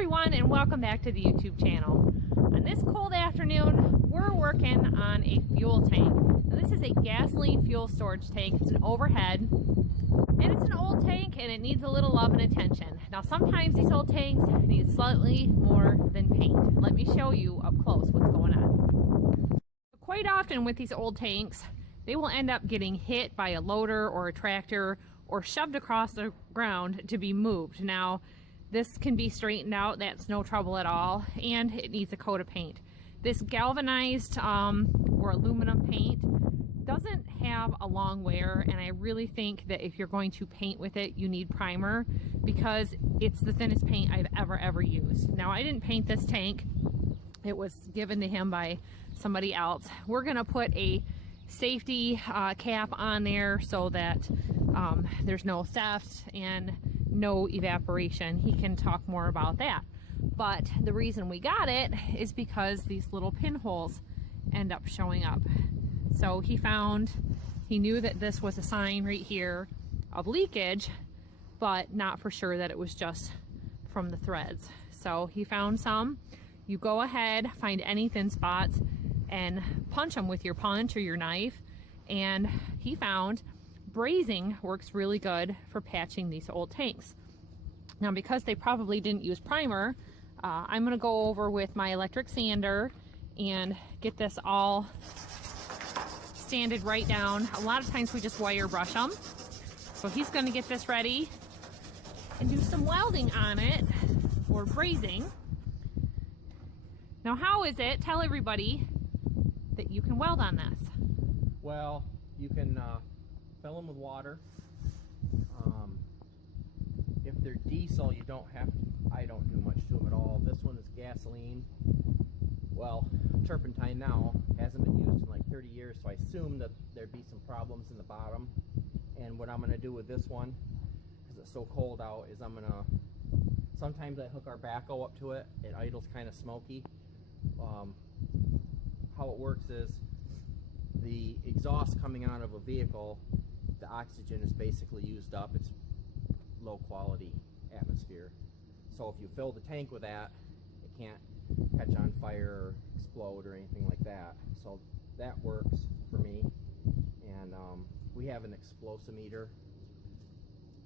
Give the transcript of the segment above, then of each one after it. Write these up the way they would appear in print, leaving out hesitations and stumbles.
everyone, and welcome back to the YouTube channel. On this cold afternoon, we're working on a fuel tank. Now, this is a gasoline fuel storage tank. It's an overhead, and it's an old tank, and it needs a little love and attention. Now, sometimes these old tanks need slightly more than paint. Let me show you up close what's going on. Quite often with these old tanks, they will end up getting hit by a loader or a tractor or shoved across the ground to be moved. Now, this can be straightened out, that's no trouble at all, and it needs a coat of paint. This galvanized or aluminum paint doesn't have a long wear, and I really think that if you're going to paint with it, you need primer because it's the thinnest paint I've ever used. Now, I didn't paint this tank. It was given to him by somebody else. We're gonna put a safety cap on there so that there's no theft and no evaporation. He can talk more about that. But the reason we got it is because these little pinholes end up showing up. So he knew that this was a sign right here of leakage, but not for sure that it was just from the threads. So he found some. You go ahead, find any thin spots, and punch them with your punch or your knife. And he found brazing works really good for patching these old tanks. Now, because they probably didn't use primer, I'm gonna go over with my electric sander and get this all sanded right down. A lot of times we just wire brush them. So he's gonna get this ready and do some welding on it, or brazing. Now, how is it? Tell everybody that you can weld on this. Well, you can fill them with water. If they're diesel, you don't have to, I don't do much to them at all. This one is gasoline. Well, turpentine now hasn't been used in like 30 years, so I assume that there'd be some problems in the bottom. And what I'm gonna do with this one, because it's so cold out, is sometimes I hook our backhoe up to it. It idles kind of smoky. How it works is the exhaust coming out of a vehicle, the oxygen is basically used up. It's low quality atmosphere. So if you fill the tank with that, it can't catch on fire or explode or anything like that. So that works for me. And we have an explosimeter,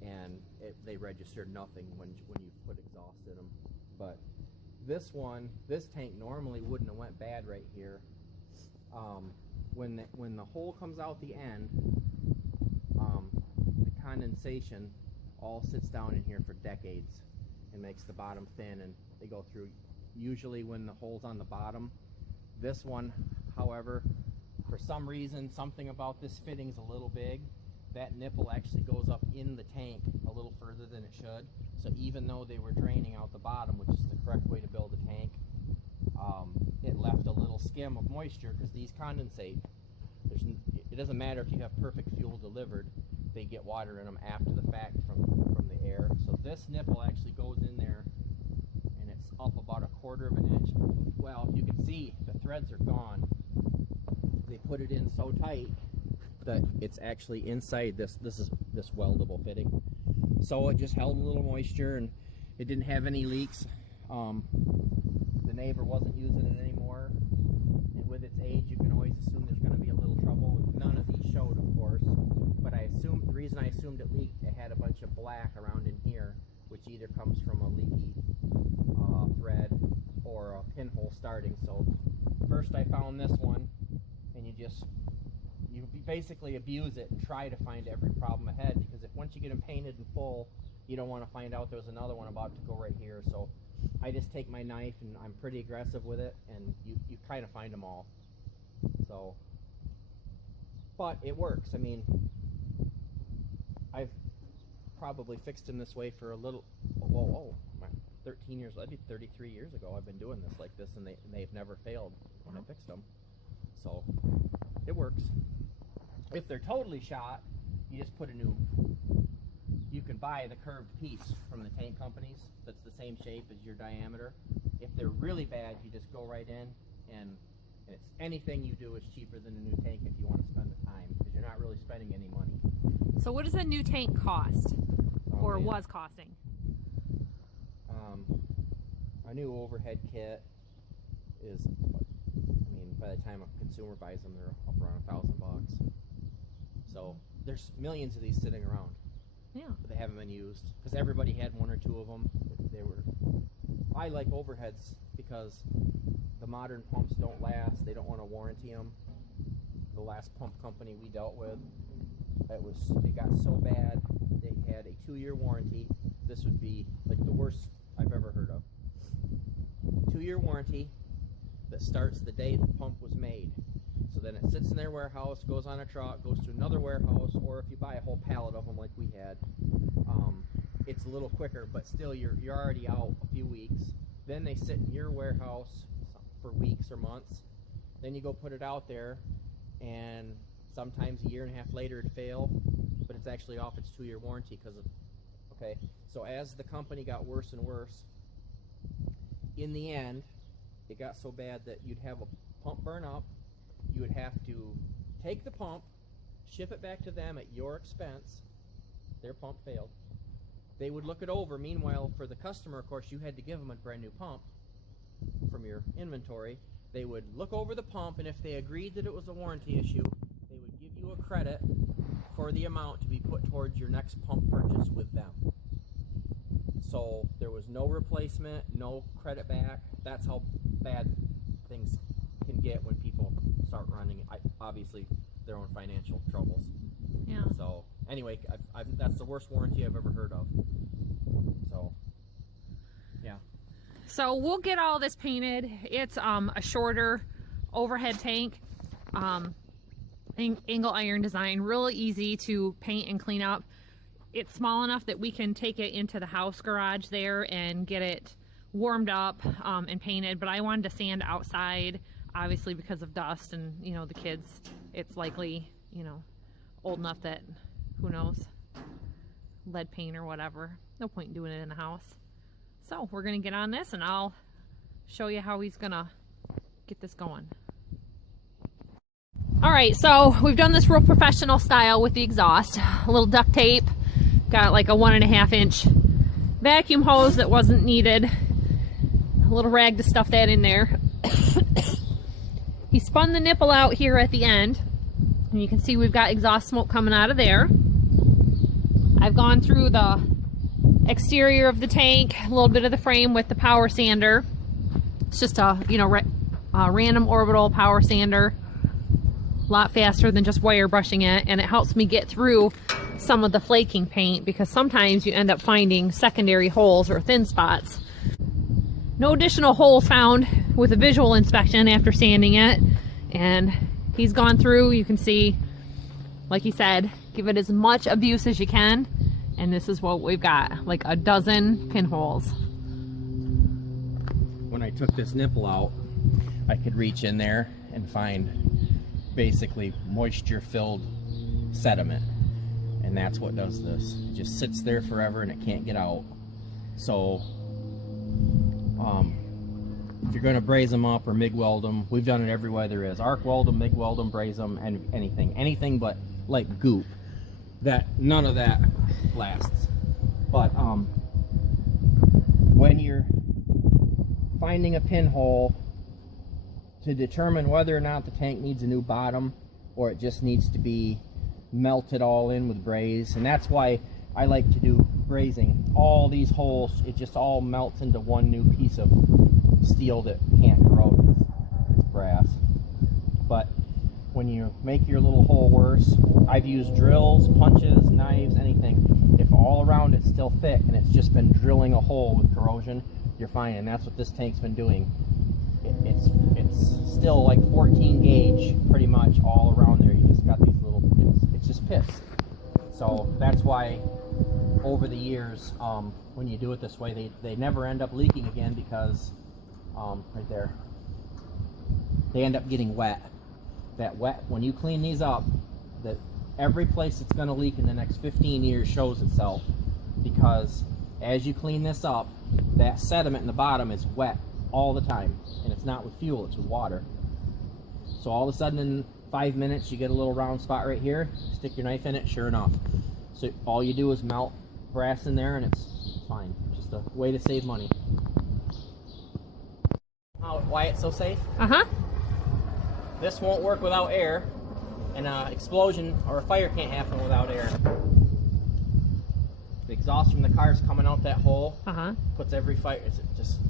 and they registered nothing when you put exhaust in them. But this tank normally wouldn't have went bad right here. When the hole comes out the end, the condensation all sits down in here for decades and makes the bottom thin, and they go through usually when the hole's on the bottom. This one, however, for some reason, something about this fitting's a little big. That nipple actually goes up in the tank a little further than it should. So even though they were draining out the bottom, which is the correct way to build a tank, it left a little skim of moisture because these condensate. It doesn't matter if you have perfect fuel delivered, they get water in them after the fact from the air. So this nipple actually goes in there, and it's up about 1/4 of an inch. Well, you can see the threads are gone. They put it in so tight that it's actually inside this weldable fitting. So it just held a little moisture, and it didn't have any leaks. The neighbor wasn't using it anymore, and with its age, you can always assume there's going to be a little trouble. None of these showed, of course, but the reason I assumed it leaked, it had a bunch of black around in here, which either comes from a leaky thread or a pinhole starting. So first I found this one, and you basically abuse it and try to find every problem ahead, because once you get them painted in full, you don't want to find out there's another one about to go right here. So I just take my knife, and I'm pretty aggressive with it, and you kind of find them all. So, but it works. I mean, I've probably fixed them this way for a little, 13 years, that'd be 33 years ago I've been doing this like this, and they've never failed when I fixed them. So it works. If they're totally shot, you just put you can buy the curved piece from the tank companies that's the same shape as your diameter. If they're really bad, you just go right in, and it's anything you do is cheaper than a new tank if you want to spend the time, because you're not really spending any money. So what does a new tank cost, or was costing? a new overhead kit is, I mean, by the time a consumer buys them, they're up around $1,000. So there's millions of these sitting around. Yeah. But they haven't been used because everybody had one or two of them. I like overheads because the modern pumps don't last. They don't want to warranty them. The last pump company we dealt with, it got so bad they had a 2-year warranty. This would be like the worst I've ever heard of. 2-year warranty that starts the day the pump was made. So then it sits in their warehouse, goes on a truck, goes to another warehouse, or if you buy a whole pallet of them like we had, it's a little quicker, but still you're already out a few weeks. Then they sit in your warehouse for weeks or months. Then you go put it out there, and sometimes a year and a half later it'd fail, but it's actually off its 2-year warranty because of, okay, so as the company got worse and worse, in the end, it got so bad that you'd have a pump burn up. You would have to take the pump, ship it back to them at your expense. Their pump failed. They would look it over. Meanwhile, for the customer, of course, you had to give them a brand new pump from your inventory. They would look over the pump, and if they agreed that it was a warranty issue, they would give you a credit for the amount to be put towards your next pump purchase with them. So there was no replacement, no credit back. That's how bad things can get when people start running, obviously, their own financial troubles. Yeah. So anyway, that's the worst warranty I've ever heard of. So, yeah. So we'll get all this painted. It's a shorter overhead tank, angle iron design, really easy to paint and clean up. It's small enough that we can take it into the house garage there and get it warmed up and painted, but I wanted to sand outside, obviously because of dust and, you know, the kids, it's likely, you know, old enough that, who knows, lead paint or whatever. No point in doing it in the house. So we're gonna get on this and I'll show you how he's gonna get this going. All right, so we've done this real professional style with the exhaust. A little duct tape, got like a 1.5 inch vacuum hose that wasn't needed. A little rag to stuff that in there. He spun the nipple out here at the end, and you can see we've got exhaust smoke coming out of there. I've gone through the exterior of the tank, a little bit of the frame with the power sander. It's just a, you know, random orbital power sander. A lot faster than just wire brushing it, and it helps me get through some of the flaking paint because sometimes you end up finding secondary holes or thin spots. No additional holes found with a visual inspection after sanding it, and he's gone through. You can see, like he said, give it as much abuse as you can, and this is what we've got, like a dozen pinholes. When I took this nipple out, I could reach in there and find basically moisture filled sediment, and that's what does this. It just sits there forever and it can't get out. So if you're going to braze them up or MIG weld them, we've done it every way there is. Arc weld them, MIG weld them, braze them, and anything but like goop. That none of that lasts. But when you're finding a pinhole to determine whether or not the tank needs a new bottom or it just needs to be melted all in with braze, and that's why I like to do brazing. All these holes, it just all melts into one new piece of steel that can't corrode. It's brass. But when you make your little hole worse, I've used drills, punches, knives, anything. If all around it's still thick and it's just been drilling a hole with corrosion, you're fine, and that's what this tank's been doing. It's still like 14 gauge pretty much all around there. You just got these little, it's just piss. So that's why over the years, when you do it this way, they never end up leaking again because right there, they end up getting wet. That wet, when you clean these up, that every place it's going to leak in the next 15 years shows itself, because as you clean this up, that sediment in the bottom is wet all the time, and it's not with fuel, it's with water. So all of a sudden in 5 minutes you get a little round spot right here, stick your knife in it, sure enough. So all you do is melt brass in there and it's fine. Just a way to save money. Why it's so safe? Uh-huh. This won't work without air, and an explosion or a fire can't happen without air. The exhaust from the car is coming out that hole. Uh-huh. Puts every fire. It's just.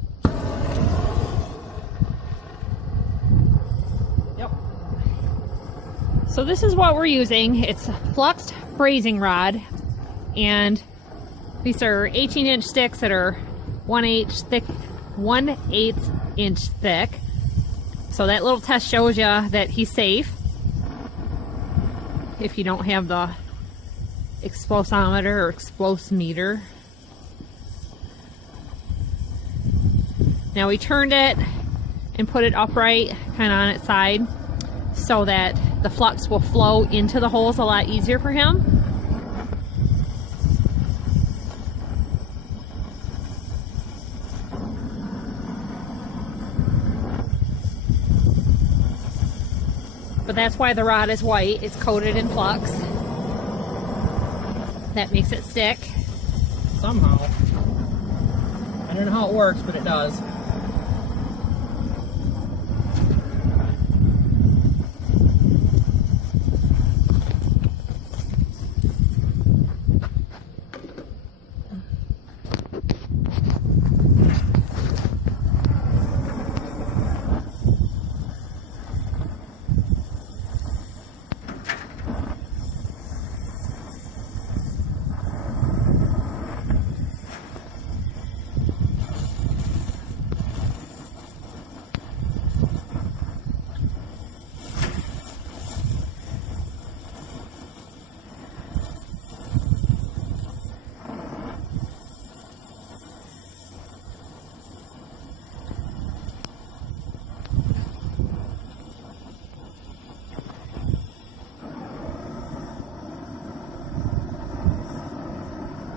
Yep. So this is what we're using. It's a fluxed brazing rod, and these are 18-inch sticks that are 1/8 inch thick. So that little test shows you that he's safe if you don't have the explosometer or explosimeter. Now we turned it and put it upright, kind of on its side, so that the flux will flow into the holes a lot easier for him. But that's why the rod is white. It's coated in flux. That makes it stick. Somehow. I don't know how it works, but it does.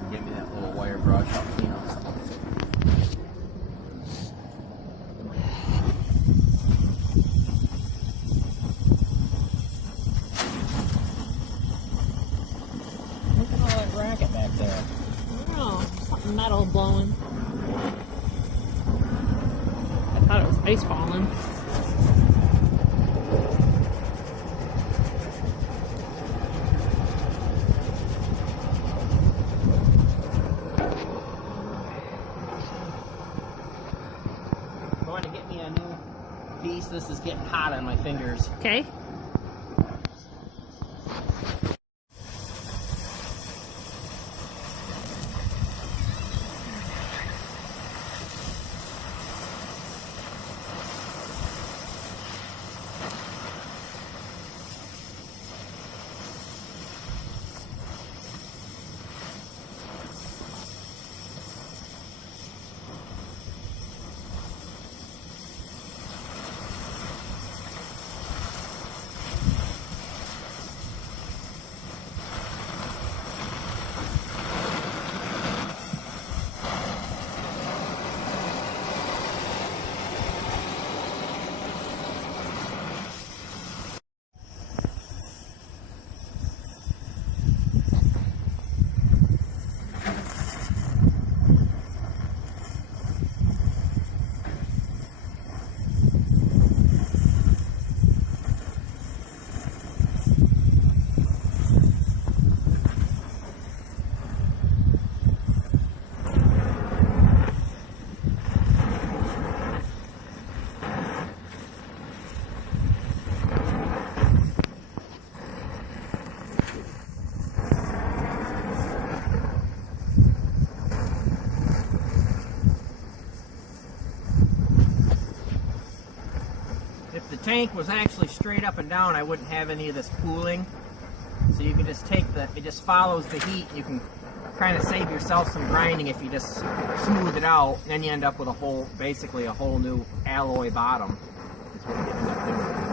Give me that little wire brush. I'll clean up some. Look at all that racket back there. Oh, something metal blowing. I thought it was ice falling. Going to get me a new piece. This is getting hot on my fingers. Okay. If the tank was actually straight up and down, I wouldn't have any of this pooling. So you can just take it just follows the heat. You can kind of save yourself some grinding if you just smooth it out, and then you end up with basically a whole new alloy bottom. Is what you end up doing.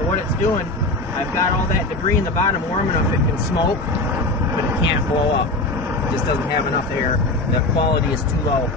So what it's doing, I've got all that debris in the bottom warm enough it can smoke, but it can't blow up. It just doesn't have enough air. The quality is too low.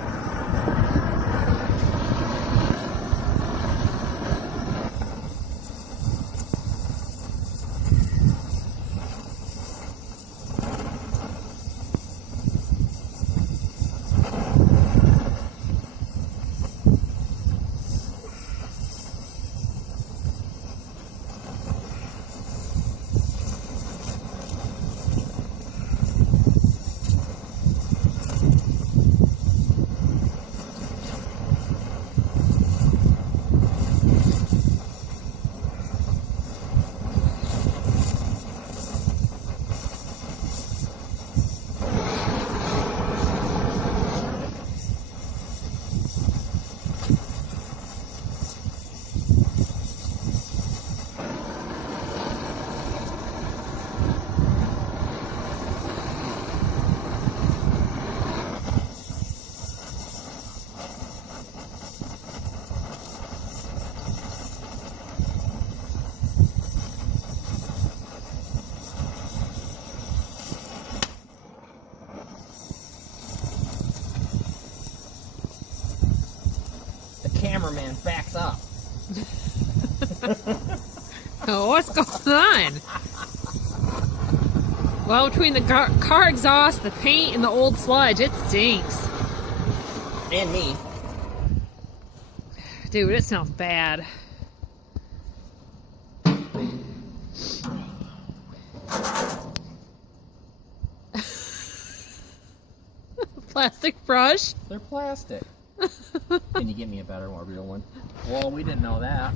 Cameraman backs up. Oh, what's going on? Well, between the car exhaust, the paint, and the old sludge, it stinks. And me. Dude, it smells bad. Plastic brush? They're plastic. Can you get me a better one, real one? Well, we didn't know that.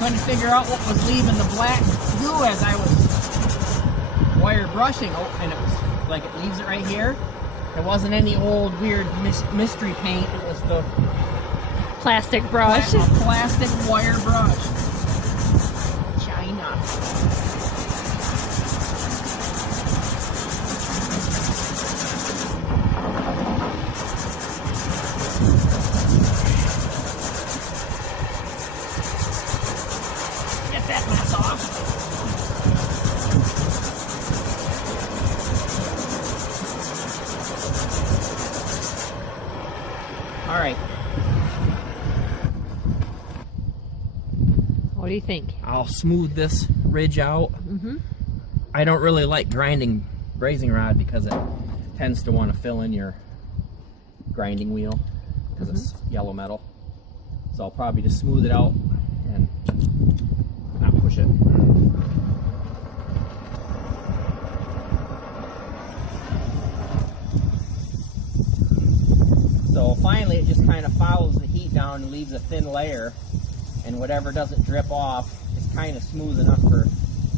Couldn't figure out what was leaving the black goo as I was wire brushing. Oh, and it was like it leaves it right here. There wasn't any old weird mystery paint. It was the Plastic brush. Plastic wire brush. China. Get that mess off. All right. What do you think? I'll smooth this ridge out. Mm-hmm. I don't really like grinding grazing rod because it tends to want to fill in your grinding wheel because it's yellow metal. So I'll probably just smooth it out and not push it. So finally it just kind of follows the heat down and leaves a thin layer, and whatever doesn't drip off is kind of smooth enough for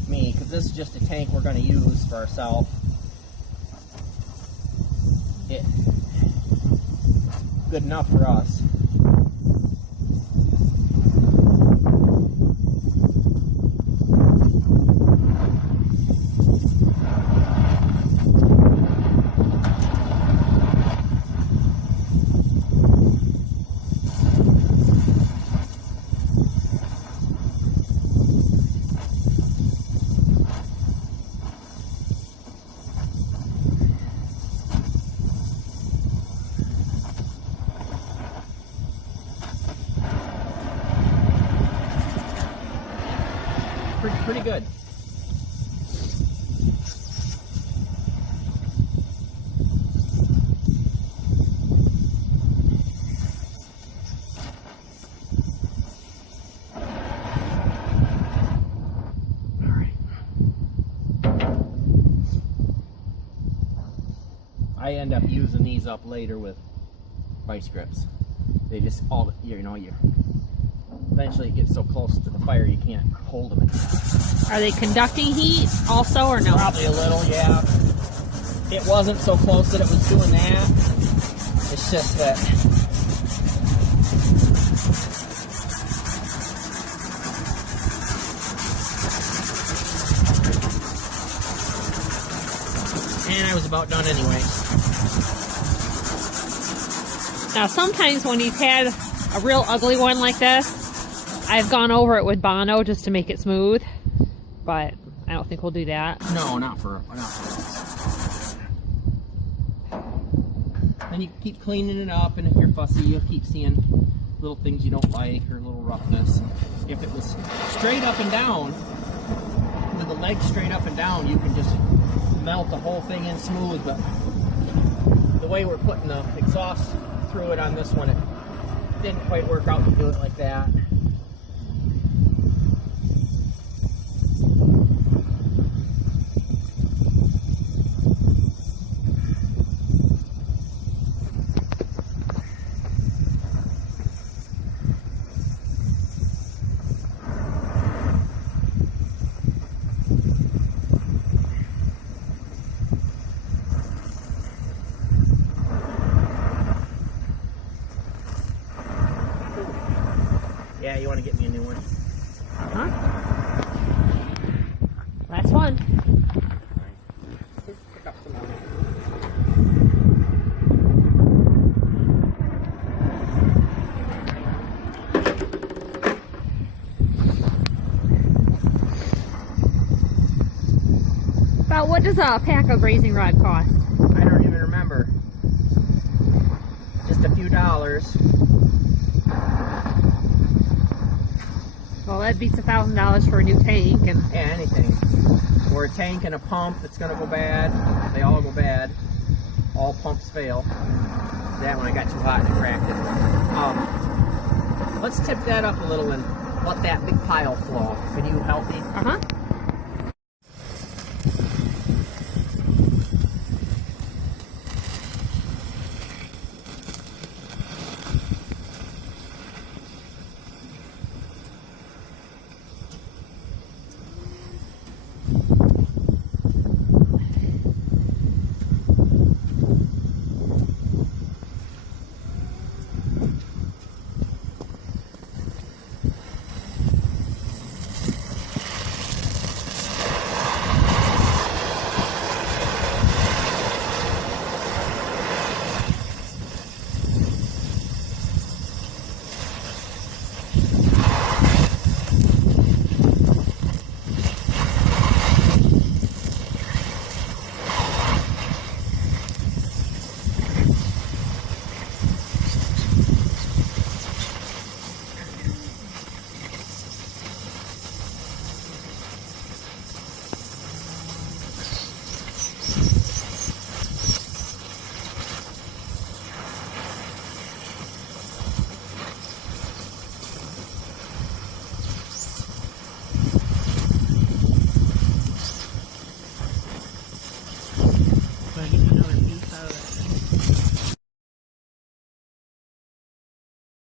me, because this is just a tank we're going to use for ourselves. Good enough for us. Pretty good. All right. I end up using these up later with vice grips. They just all, you know, you Eventually it gets so close to the fire you can't hold them anymore. Are they conducting heat also or no? Probably a little, yeah. It wasn't so close that it was doing that. It's just that and I was about done anyway. Now sometimes when you've had a real ugly one like this, I've gone over it with Bono just to make it smooth, but I don't think we'll do that. No, not for us. Then you keep cleaning it up, and if you're fussy, you'll keep seeing little things you don't like or a little roughness. If it was straight up and down, with the legs straight up and down, you can just melt the whole thing in smooth, but the way we're putting the exhaust through it on this one, it didn't quite work out to do it like that. Yeah, you want to get me a new one? Huh? Last one. Just pick up some more. About what does a pack of grazing rod cost? I don't even remember. Just a few dollars. Well, that beats $1,000 for a new tank, and Yeah, anything. Or a tank and a pump that's going to go bad. They all go bad. All pumps fail. That one I got too hot and cracked it. Let's tip that up a little and let that big pile flow. Can you help me? uh-huh.